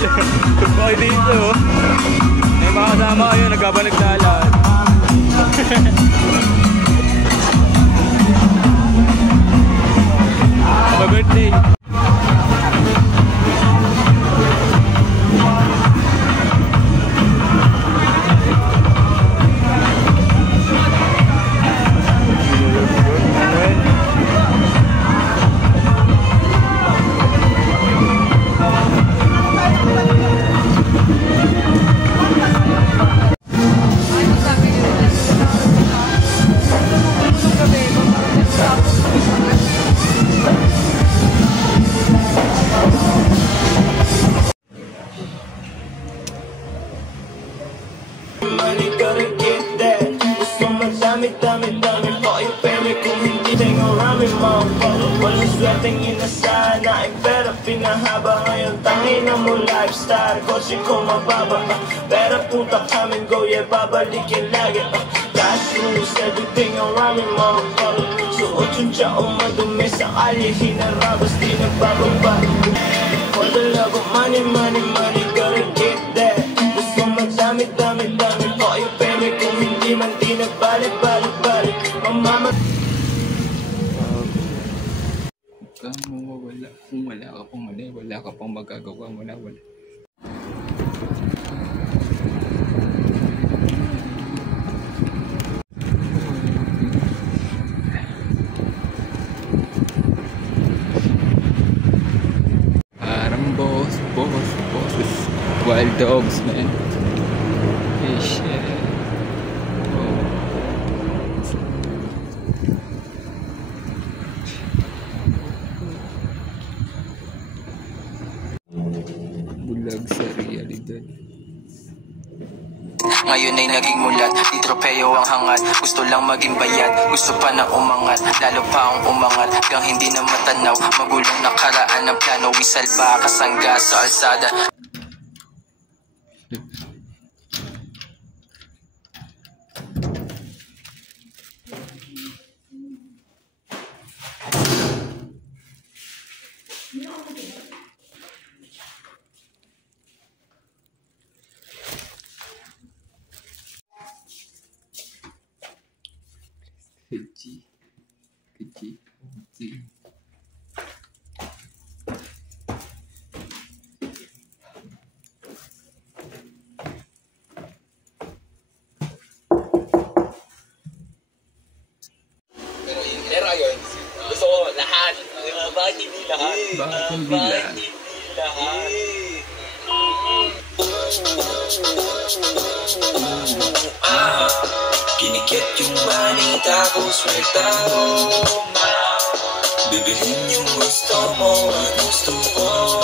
Tumpay dito. May mga kasama kayo, nagkabanagdalan. Happy birthday. Dami-dami pa yung pere kung hindi tayo marami mapalo. Walang swerteng inasahan na ay pera pinahaba. Ngayon tangin na mo lifestyle, kotse ko mababa. Pera puta come and go, yeah babalikin lagi. Cash rules, everything around me mapalo. Suot yung tiyao madumi sa kalye, hinarabas di nagbababa. For the love of money, money, money, gotta get that. Gusto madami-dami pa yung pere kung hindi man di nagbalik. Mama. Huwag kang mawawala. Kung wala ka pang mali, wala ka pang magagawa mo na wala. Parang bosses. Wild dogs, man. Hey, shit. Bulag sa realidad. Ngayon ay naging mulat, di tropeyo ang hangat. Gusto lang maging bayad, gusto pa na umangat. Lalo pa ang umangat, hanggang hindi na matanaw. Magulong nakaraan ng plano, isalba kasangga sa alsada. Kecil. Pero yun, gusto ko lahat. Bakit hindi lahat? Bakit hindi lahat? Kinikit yung manita ko swelta mo. Bibilhin yung gusto mo, gusto ko.